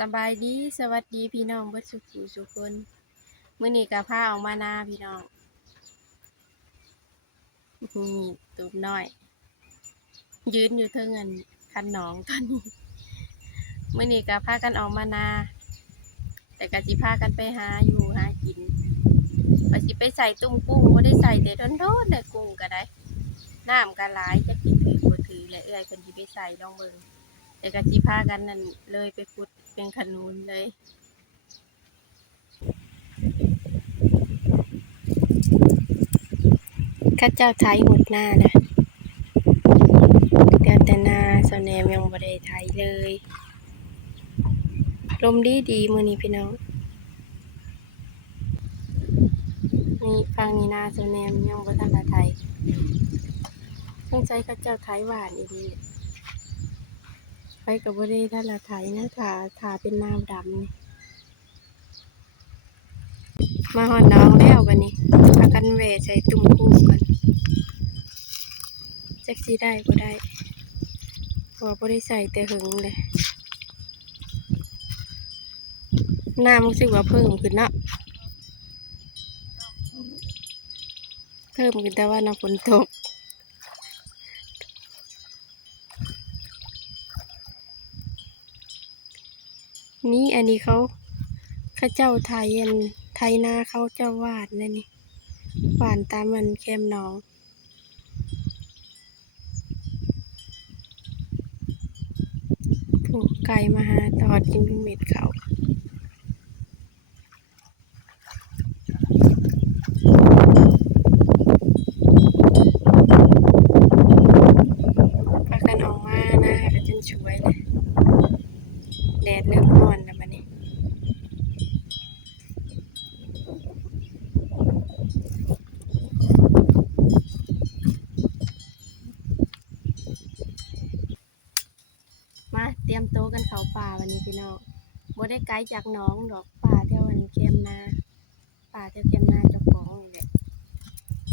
สบายดีสวัสดีพี่น้องเบิดสุขสุขคนมื้อนี้ก็พาออกมานาพี่น้องนี่ตูบน้อยยืนอยู่เทิงคันหนองตอนนี้มื้อนี้ก็พากันออกมานาแต่ก็สิพากันไปหาอยู่หากินว่าสิไปใส่ตุ้มกุ้งบ่ได้ใส่แต่โดนๆได้กุ้งก็ได้น้ำก็หลายจักสิถือบ่ถือและเอื้อยเพิ่นสิไปใส่ลองเบิ่งแต่ก็สิพากันนั่นเลยไปขุดเป็นขนูนเลยข้าเจ้าไถหดหน้านะแต่นาสาวแนมยังบ่ได้ไถเลยลมดีมื้อนี้พี่น้องนี่ฟังนี่นาสาวแนมยังบ่ทันได้ไถต้องใช้ข้าเจ้าไถหวานอีหลีไปก็บ่ได้ทันละไถนะถ้าเป็นน้ำดำนี่มาฮอดน้องแล้วบัดนี้พากันแหวะใส่ตุ่มกุ้งก่อนจักสิได้บ่ได้เพราะว่าบ่ได้ใส่แต่หึงเลยน้ำรู้สึกว่าเพิ่มขึ้นเนาะเพิ่มขึ้นแต่ว่าน้ำฝนตกนี่อันนี้เขาเจ้าไทยไทยนาเขาเจ้าหวานเลยนี่หวานตามมันแคมหนองผูกไก่มาหาตอดกินเป็นเม็ดเขาพากันออกมาหน้าก็จนช่วยเลยแดดเริ่มร้อนแล้วบัดนี้มาเตรียมโต๊ะกันเข้าป่าวันนี้พี่น้องบ่ได้ไกลจากหนองดอกป่าแถวแคมนาป่าแถวแคมนาเจ้าของนี่แหละ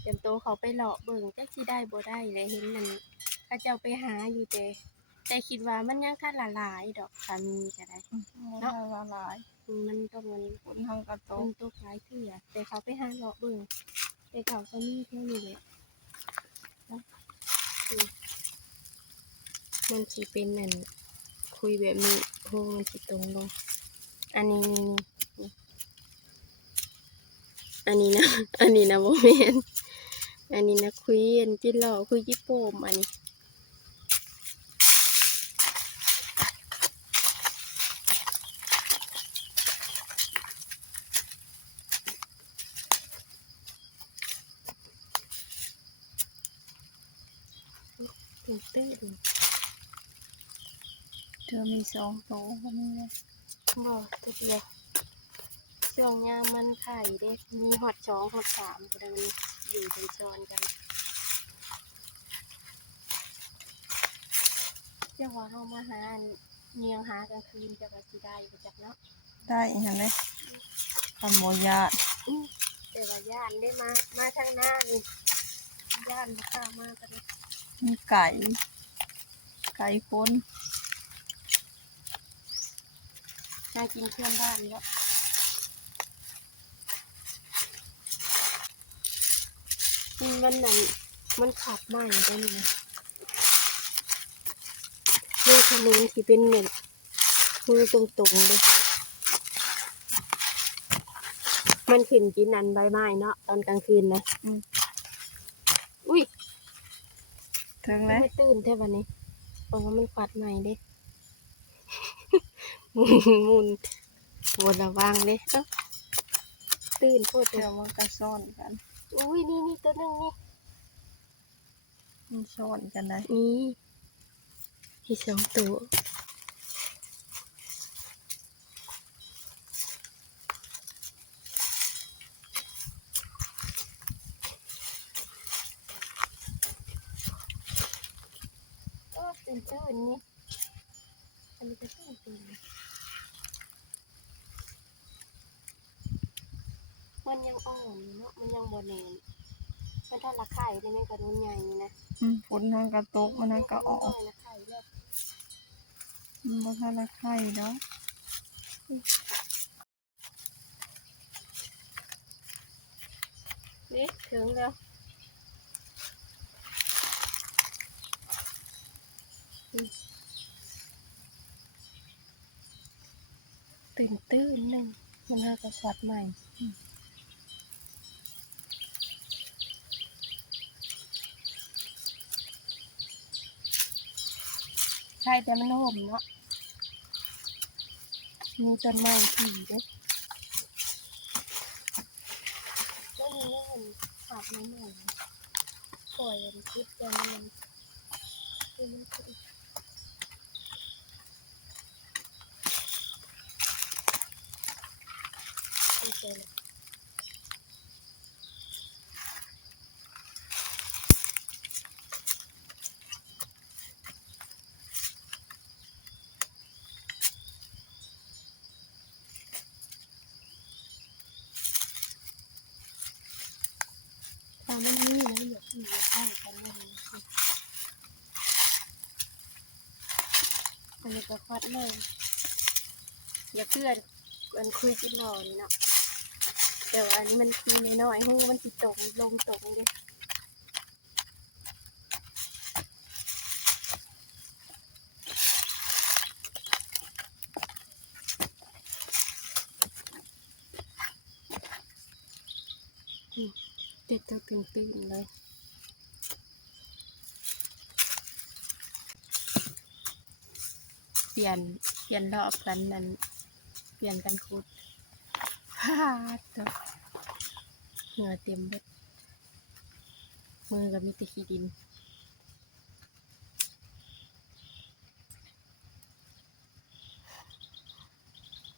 เตรียมโต๊ะเขาไปเลาะเบิ่งจักสิได้บ่ได้เลยเห็นมันเขาเจ้าไปหาอยู่แต่คิดว่ามันยังทันละลายดอกถ้ามีก็ได้เนาะละลายมันต้องฝนทางกระตกตกหลายเทื่อแต่เขาไปหาเลาะเบิ่งแต่เขาก็มีแค่นี้แหละเนาะมันสิเป็นนั่นคุยแบบนี้โหมันสิตรงลงอันนี้นี่อันนี้นะอันนี้นะบ่แม่นอันนี้นะคุยจิหล่อคุยจิโปมอันนี้ตื่นเต้นเธอมี2 โตคนนี้เลยบอกตัวเดียวช่วงยามมันไข่เด็กมีหอด2หอด3ก็ได้มันอยู่เป็นจอนกันเจ้าว่าเฮามาหาเนียงหากลางคืนจะว่าสิได้บ่จักเนาะได้เห็นไหมทำโมยาแต่ว่าย่านได้มาทางหน้านี่ย่านบ่กล้ามากันเลยมีไก่คนน่ากินเพื่อนบ้านแล้วมันนั่นมันขับใหม่ได้นี่นะนี่ถนนที่เป็นเหมือนมือตรงๆเลยมันขึ้นกินนันใบไม้เนาะตอนกลางคืนนะอุ้ยถึงไหมไม่ตื่นแท่วันนี้เพราะว่ามันขัดใหม่เด้มุนปวดระวังเด้ตื่นโคตรเดี๋ยวมันก็ซ่อนกันอุ้ยนี่ตัวนึงนี่มันซ่อนกันได้นี่2 ตัวตื่นนี่อันนี้ก็ตื่นมันยังอ่อนเนาะมันยังบ่แน่นมันถ้าละไข่ได้ไหมกระนุนใหญ่นี่นะฝนทางกระตกมันทางกระออกละไข่แล้วมันบ่ทันละไข่เนาะ นี่ถึงแล้วตื่นหนึ่งมันน่าจะสวัดใหม่ใช่แต่มันห่มเนาะมีต้นไม้สีด้วยแล้วมีเงินขาดนิดหน่อยปล่อยมันคิดแต่มันคือมันคือไม่เจอเลยตามมันนี่นะมันอยากอยู่ข้างกันเลยอันนี้ก็ควัดเลยอย่าเพื่อนมันคุยกินหน่อยเนาะแต่ว่าอันนี้มันคุยน้อยๆหูมันติดตกลงตกเด้เด็ดตัวตื่นเลยเปลี่ยนรอบกันนั่นเปลี่ยนกันคุดฮ่าตัวเหงื่อเต็มเบ็ดมือกับมีแต่ขี้ดิน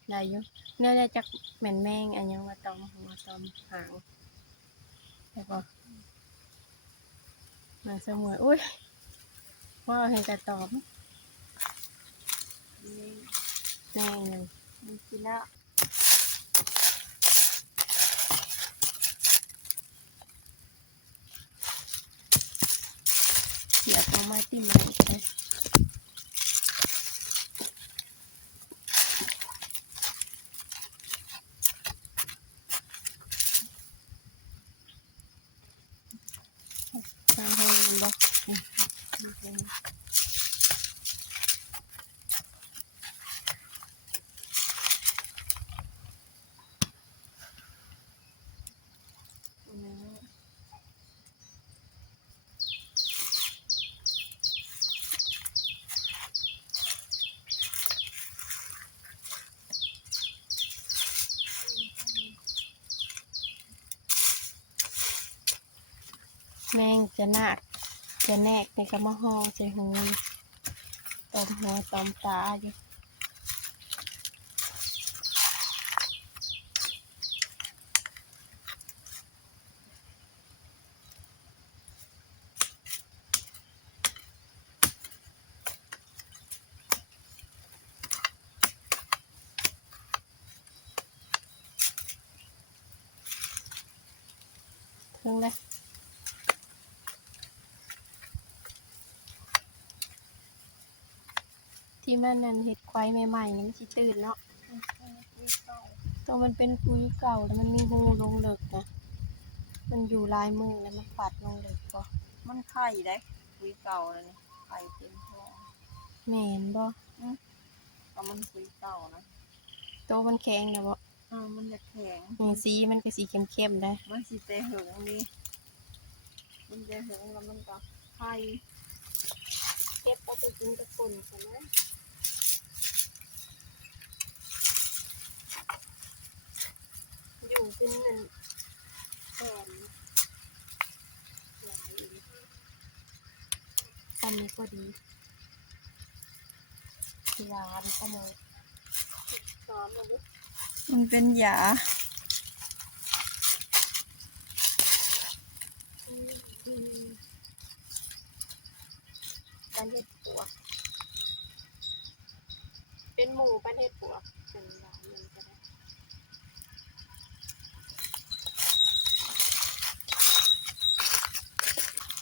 ได้อยุ่เนี่ยได้จากแม่นแมงอันยังมาตอมหัวตอมหางแล้วก็มาสมวยอุ้ยว่าให้กระตอมแมงหนึ่งมีกินแล้วเสียบเอามาติ่มไหนเลยทางห้องบอกแมงจะนาดจะแนกในกระมะฮองใส่หูตอมหัวตอมตาอยู่ถึงเลยที่มันนั่นเห็ดควายใหม่ๆนี่มันสิตื่นเนาะตัวมันเป็นคุยเก่าแล้วมันมีงูลงเลิกนะมันอยู่ลายมือแล้วมันปัดลงเลิกบ่ มันไข่ได้คุยเก่าเลยนี่ไข่เต็มท้อง แม่นบ่ ก็มันคุยเก่านะ โตมันแข็งนะบ่ มันจะแข็ง สีมันก็สีเข้มๆได้ มันสิแต่หึงนี่มันจะหึงแล้วมันก็ไข่ เก็บเอาไปกินกับป่นกันนะอยู่เป็นนั่นแสนหลายอีกอันนี้ก็ดีหวานขโมยหอมเลย มันเป็นยา ปันเห็ดปวกเป็นหมูปันเห็ดปวกเป็นหวานมันก็ได้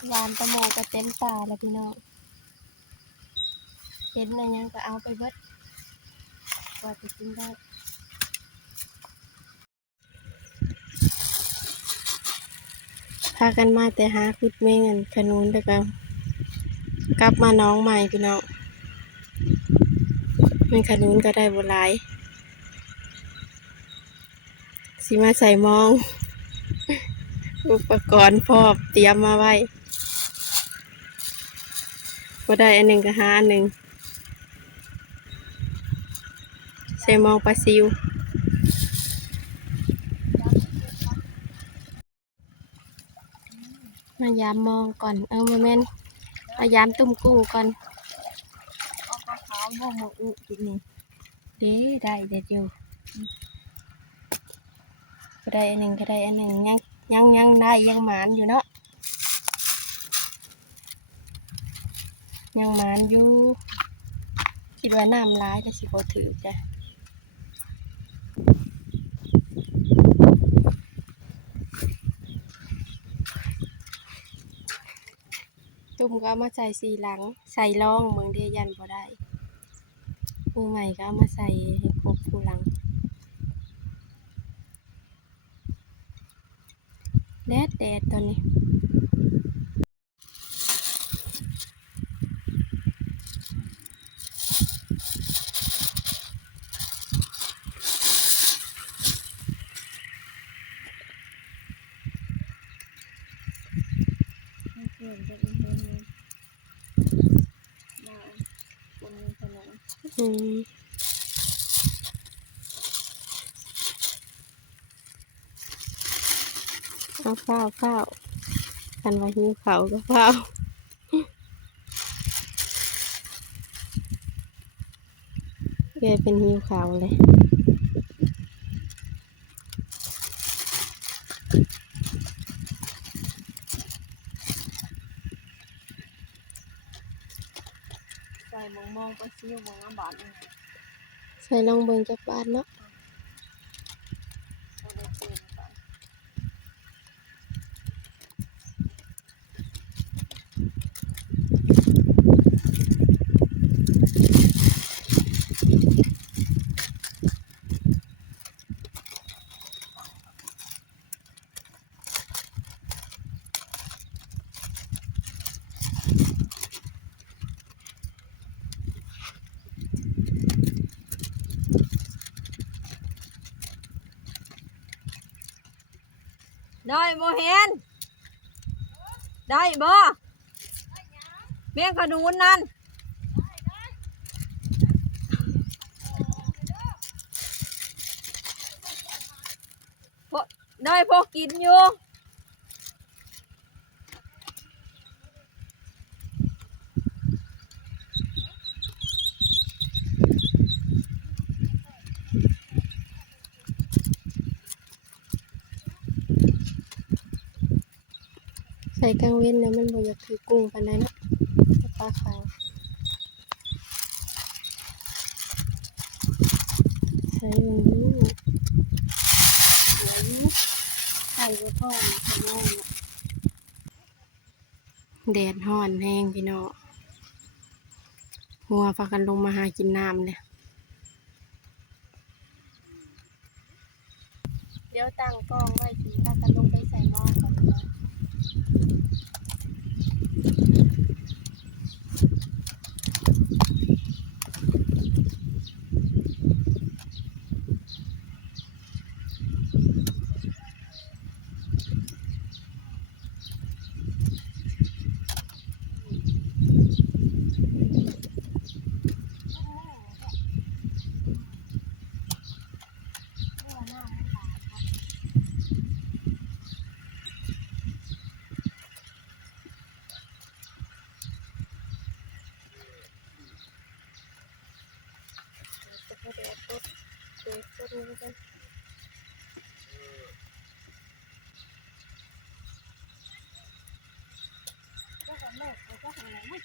หวานตะโมก็เต็มตาแล้วพี่น้องเห็นอะไรยังก็เอาไปเบิดกว่าจะกินได้ พากันมาแต่หาคุดแมงอันขนุนแล้วก็กลับมาน้องใหม่พี่น้องแมงขนุนก็ได้บ่หลายสิมาใส่มอง อุปกรณ์พร้อมเตรียมมาไว้ก็ได้อันหนึ่งก็หาอันหนึ่งใส่มองปลาซิวมายามมองก่อนมาแม่นมายามตุ้มกุ้งก่อน เอาปลาขาวบ่หมกอุกินนี่ เด้ได้เด็ดอยู่ก็ได้อันหนึ่งก็ได้อันหนึ่งยังได้ยังหมานอยู่เนาะยังหมานอยู่คิดว่าน้ำร้ายจะสิบ่ถือจ้ะตุ่มก็เอามาใส่สีหลังใส่ร่องเมืองเดียยันบ่ได้มือใหม่ก็เอามาใส่ให้ครบผู้หลังแดดตอนนี้เกี่ยวกับอีเมลเลยมาคนมีขนม เอาข้าวกันว่าหิวเขาวก็ข้าวแกเป็นหิวเขาวเลยใส่มองปลาซิวมองน้ำบาดนี่ ใส่ลองเบิ่งจักบาทเนาะ เราได้เติมกัน ได้บ่เห็นได้บ่เมียงขนุนนั่นได้พอกินอยู่ใส่กลางเว้นแล้วมันบ่อยากถือกุ้งปานใดเนาะปลาขาวใส่มันอยู่ใส่บ่พอมันขโมยเนาะแดดร้อนแห้งพี่น้องหัวพากันลงมาหากินน้ำเลยเดี๋ยวตั้งกล้องไว้สิพากันลงไปใส่หม้อก่อนเนาะเดี๋ยวปุ๊บเดี๋ยวปุ๊บนี้กันก็ของแม่ก็ของแม่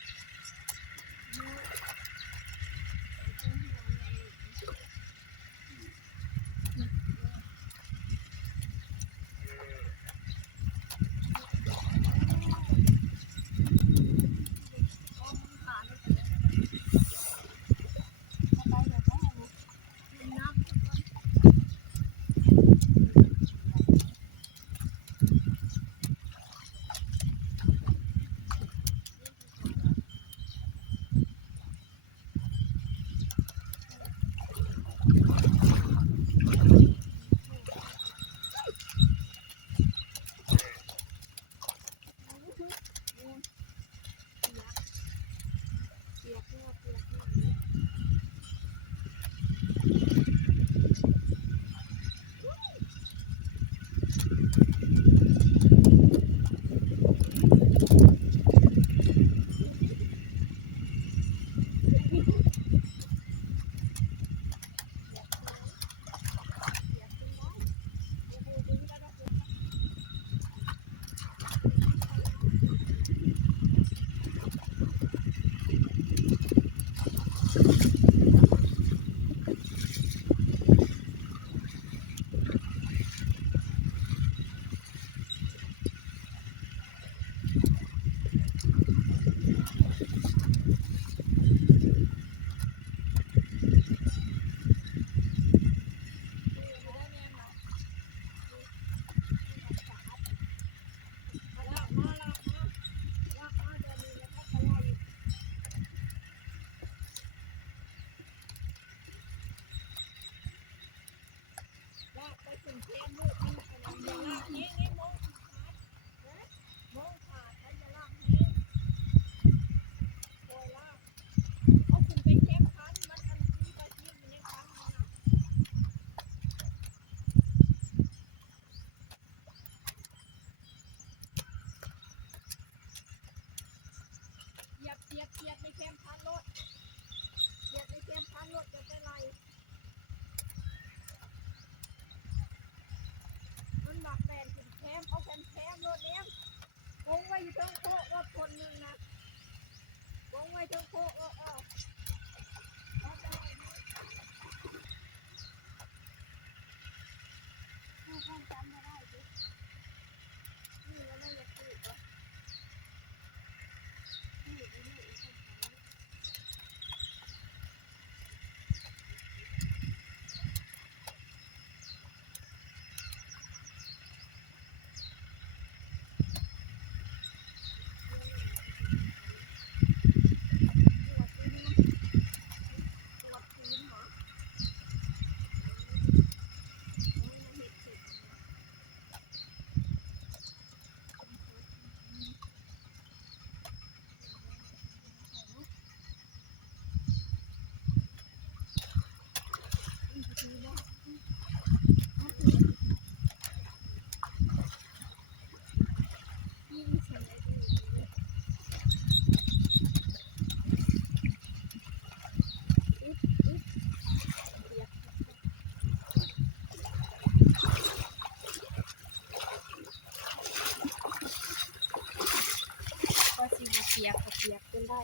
ก็สิบ่เปียกก็เปียกจนได้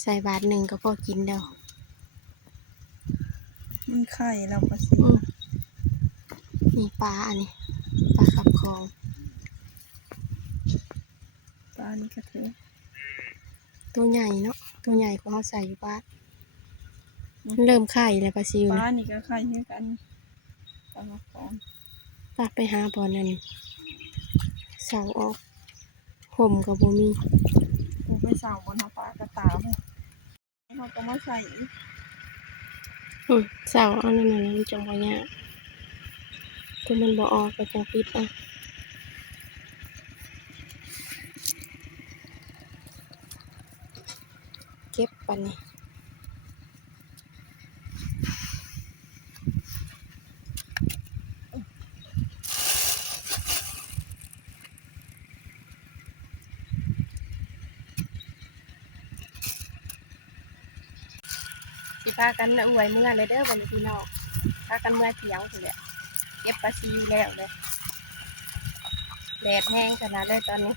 ใส่บาทหนึ่งก็พอกินแล้ว มันไข่เราก็สิ นี่ปลาอันนี้ปลาขับคลอง ปลานี่ก็เถอะ ตัวใหญ่เนาะตัวใหญ่กว่าเขาใส่อยู่บ้านมันเริ่มไข่แล้วปลาซิว ปลา นะ นี่ก็ไข่เหมือนกันปลาละของ ปลาไปหาบอลนั่นเสาออกห่มกับบ่มี กูไปสั่งบนหาปลากระตาเลยเขาก็มาใส่ เสาเอานั่นน่ะมันจังบ่ยากตัวมันบ่ออกก็จังปิดเอาเก็บปันนี่สิพากันอวยเมื่อเลยเด้อวันนี้พี่น้องพากันเมื่อเที่ยงพุ่นแหละเก็บปลาซิวแล้วเลยแดดแห้งขนาดเลยตอนนี้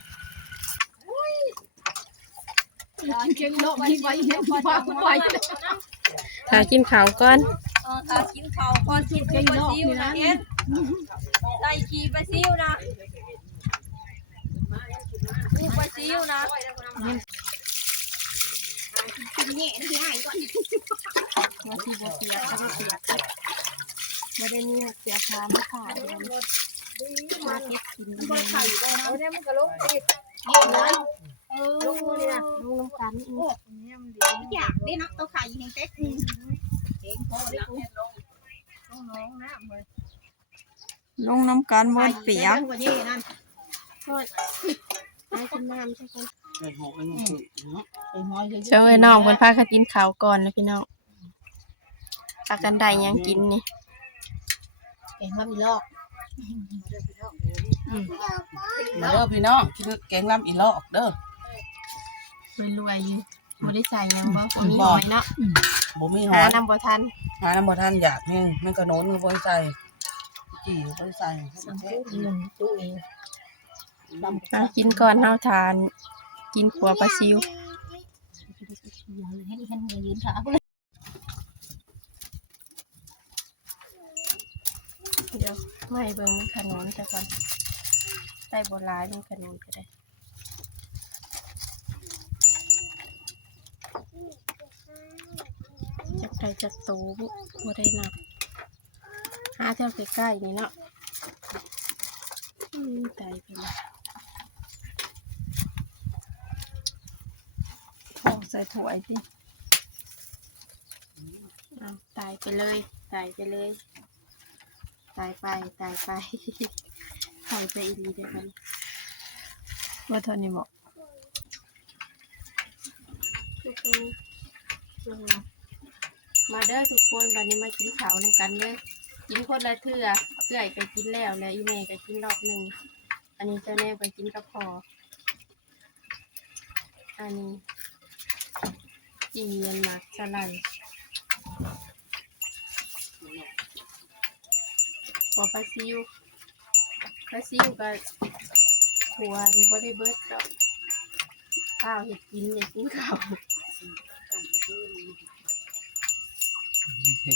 เก่งโลกที่ไว้เห็นว่าไว้ ถ้ากินข้าวก่อน ถ้ากินข้าวก่อนกินปลาซิวนะเอ็นใส่ขี้ปลาซิวนะกูปลาซิวนะ กินเนี่ยที่ให้ก่อนมาทีบ่เสียก็บ่เสียบ่ได้มีเสียพามาขายเลยมาเก็บกินบ่ไข่ได้นะ เอาเนี่ยมันก็ลงอีก ลูกนี่นะลูกน้ำกันอีก อยากได้นักตัวไข่แห่งเต็กเก่งพอได้กู ลงน้ำกันบนเปียก กว่านี้นั่น ก็ให้กินน้ำใช่กัน ไอ้หอยเยอะ เชิญไอ้น้องเพิ่นพากันกินข้าวก่อนนะพี่น้องพากันได้หยังกินนี่ เก่งมามีลอก มาเด้อพี่น้องกินแกงลำอีลอกเด้อ รวยๆอยู่บ่ได้ใส่หยังบ่มีหอยเนาะ บ่มีห หา อย น้ำบ่ทัน หาน้ำบ่ทันอยากนี่มันก็โน้นก็บ่ได้ใส่จี่บ่ได้ใส่ หนึ่งตู้เอง กินก่อนเฮาทาน กินขัวปลาซิว ให้ดิฉันยืนขาเพื่อ เดี๋ยวไม่เบิ่งขนมซะก่อนได้บ่หลายลงขนมก็ได้จักได้จักตูบ่ได้นับหาแถวใกล้ๆนี่เนาะตายไปแล้ว ใส่ถ้วยสิ ตายไปเลยตายไปเลย ตายไปตายไปหายไปอีหลีเด้อกันว่าเท่านี้บ่ทุกคนมาเด้อทุกคนบัดนี้มากินข้าวนำกันเด้อกินคนละเทื่อเอื้อยก็กินแล้วและอีแม่ก็กินรอบหนึงอันนี้เจ้าแน่ไปกินกับพ่ออันนี้จีนมักสลัดพอปลาซิวก็ควรบ่ได้เบิดดอกข้าวเห็ดกินอยากกินข้าว เฮ็ด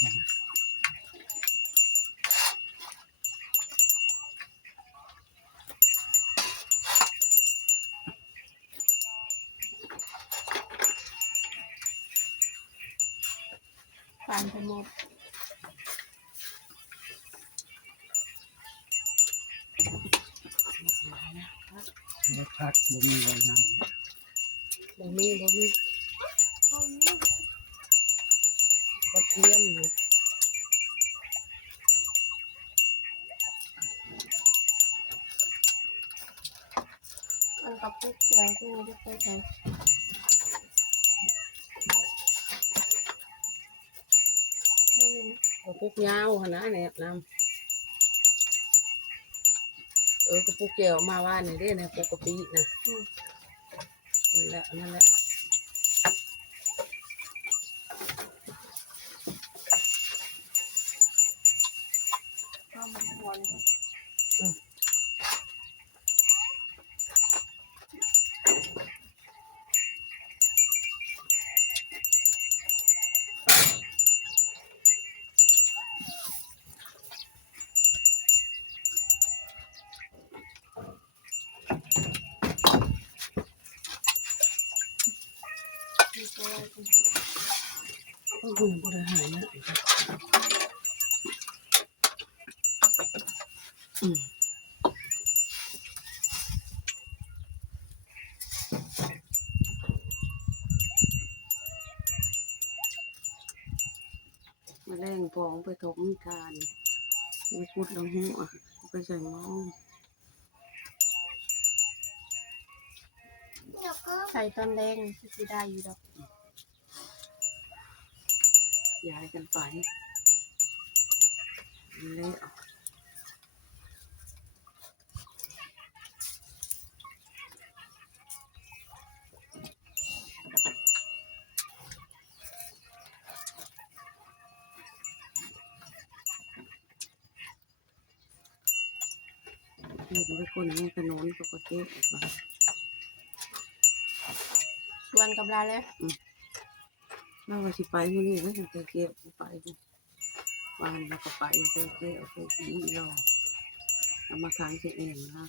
จัง ปานไปหมด บ่พักบ่มีไว้นำบ่มีก็เตรียมอยู่ อันกับพวกเจียวที่มันจะไปใช้ไม่รู้ กระปุกยาวหั่นนะแนะนำกระปุกแก้วมาว่านี่เด้ในปกตินะนั่นแหละ ข้าวมันควร หุ่นบ่ได้หายนะมาแรงฟองไปถมทานไปขุดแล้วหัวไปใส่หม้อ ใส่ตอนแรงสิได้อยู่ดอก ย้ายกันไปเละดูไปคนนี้ขนมก็เก็บมา ชวนกับเราแล้ว เราว่าสิไปมื้อนี้แล้วจะเก็บไปวานแล้วก็ไปเก็บเอาไปสีเราเอามาขายเองนะ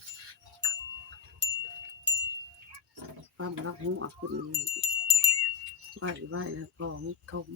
ความรักหูอักขึ้นไหว้แล้วก็ถม